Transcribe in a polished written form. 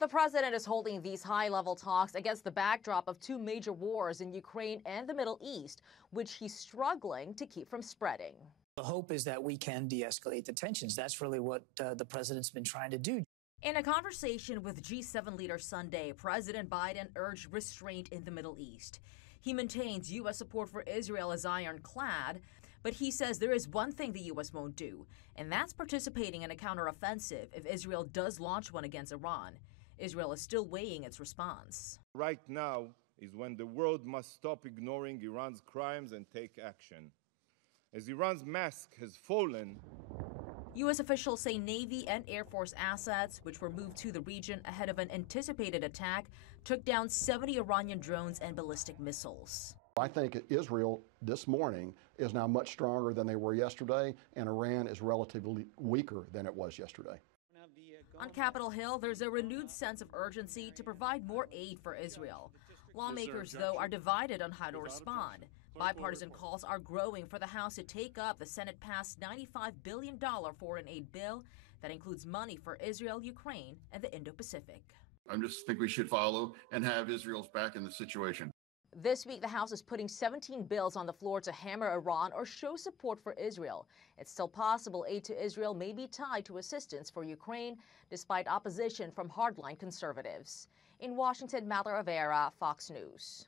The president is holding these high-level talks against the backdrop of two major wars in Ukraine and the Middle East, which he's struggling to keep from spreading. The hope is that we can de-escalate the tensions. That's really what the president's been trying to do. In a conversation with G7 leader Sunday, President Biden urged restraint in the Middle East. He maintains U.S. support for Israel is ironclad, but he says there is one thing the U.S. won't do, and that's participating in a counteroffensive if Israel does launch one against Iran. Israel is still weighing its response. Right now is when the world must stop ignoring Iran's crimes and take action. As Iran's mask has fallen, U.S. officials say Navy and Air Force assets, which were moved to the region ahead of an anticipated attack, took down 70 Iranian drones and ballistic missiles. I think Israel this morning is now much stronger than they were yesterday, and Iran is relatively weaker than it was yesterday. On Capitol Hill, there's a renewed sense of urgency to provide more aid for Israel. Lawmakers, though, are divided on how to respond. Bipartisan calls are growing for the House to take up the Senate-passed $95 billion foreign aid bill that includes money for Israel, Ukraine, and the Indo-Pacific. I just think we should follow and have Israel's back in the situation. This week, the House is putting 17 bills on the floor to hammer Iran or show support for Israel. It's still possible aid to Israel may be tied to assistance for Ukraine, despite opposition from hardline conservatives. In Washington, Mallory Rivera, Fox News.